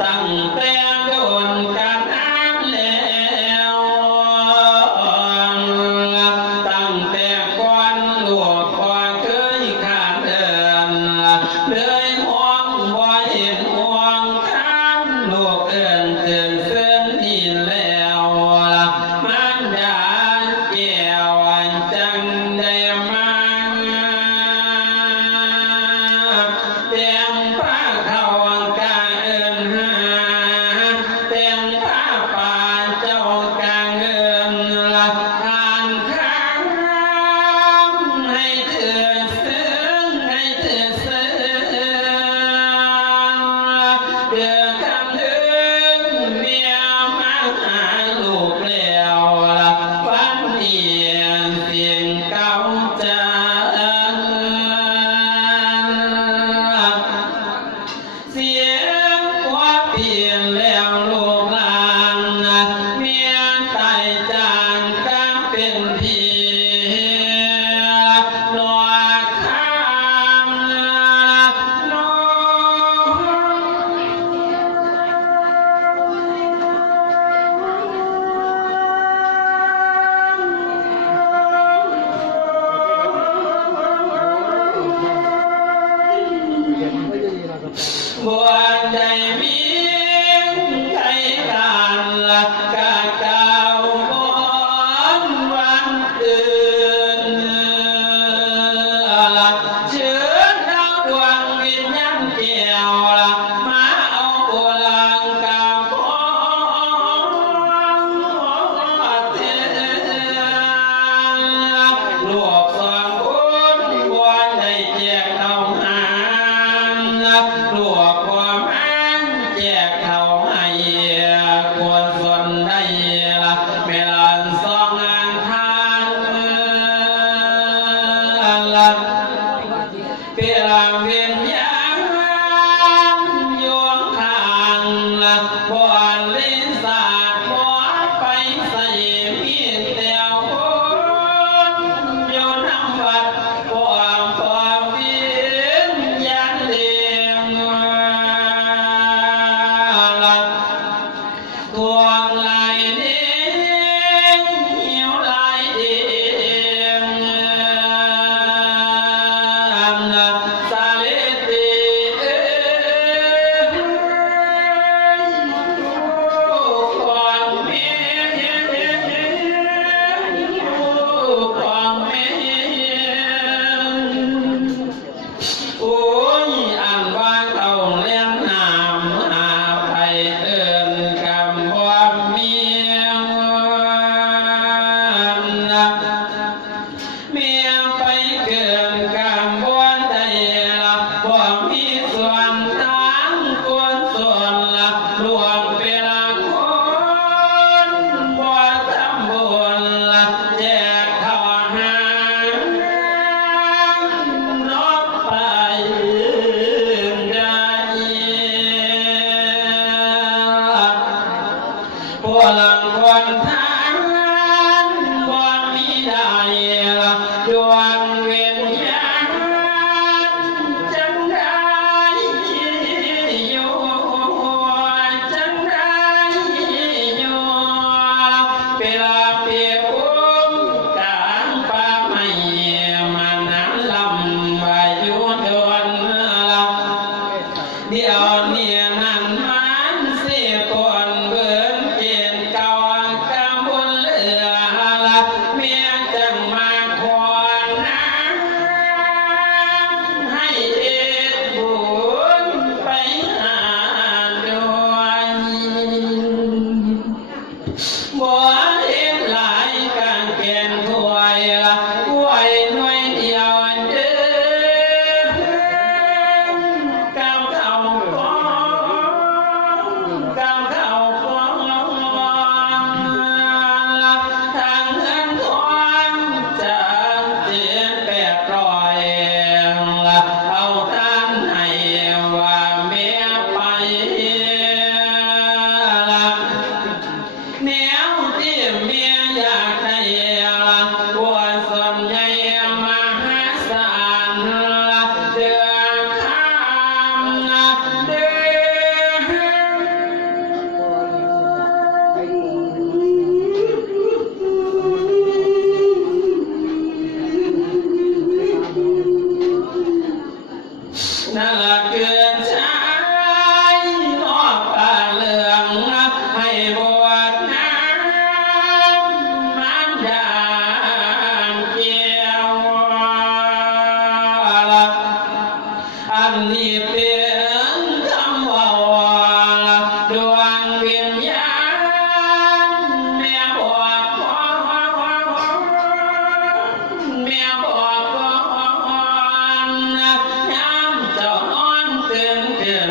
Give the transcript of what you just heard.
ตั้งแต่โดนกันนั้นแล้วตั้งแต่ก่อนลูกพอเคยขาดเดินเลยมองบ่เห็นห่วงข้ามลูกเอิ้นเตือนเส้นนี่แล้วมันดาแก้วจังได้มาเตียงผ้าเขากาเอิ้นหาเตียงผ้าป่าเจ้ากาเอิ้นละทานข้างให้เถื่อซึ้งให้เถื่อซึ้งเดือคำนึงเมียมาหาลูกแล้วฝันเห็นเสียงเก่าจะเสียงว่าเปลี่ยนแล้วลูกหลานเมียตายจางก็เป็นผีนอข้ามนอบัวใจมีใจกันละกะเก่าบนวันอื่นละเชิญดาวดวงวิญญาณแก้วละมาเอาโบราณกับพ่อเทียนลูกสองคนบัวใจแจกเอาหางลูกความอันแจกเขาให้ควรส่วนได้ละเวลาสองงานทางละเวลาเวียนยามยวงทางละบ่อนลิสาดบ่ไปใส่มีเตียวคนโยนน้ำวัดบ่ความเวียนยันเดียงละทวงลายเดียงหิวลายเดียงสาเลตีความเมียความเมีย โอ้ยอ่านว่างเอาเลี้ยงน้ำหาไปเอิ้นกำบ่มีเมียไปเกินกำบ่ได้ละบ่มีส่วนทางควรส่วนละรวมเวลาคนบ่ทำบุญละแจกข้าวหานกไปได้พวกหลังคนทางบ่มีได้ละดวงเวียนยานจังได้อยู่จังได้อยู่เวลาเปียกอุ้มกลางป่าไม้มานั้นลำอายุโดนละเดี๋ยวนี้นั่นมันสิปนเบิ่นเกียนเก่ากำบนเรือละเมียจังมาขอน้ำให้เอ็ดบุญไปหาด้วยบ่เห็นหลายกางแกงถ้วยละกล้วยหน่วยเดียวเด้อกำเท่าก่อน เกิดชายนอกป่าเหลืองให้บวชน้ำมันดานเกี่ยวอันนี้เป็นคำว่าดวงวิญญาณแม่บอกแม่บอกก่อนย้ำเจ้านอนตื่นขึ้น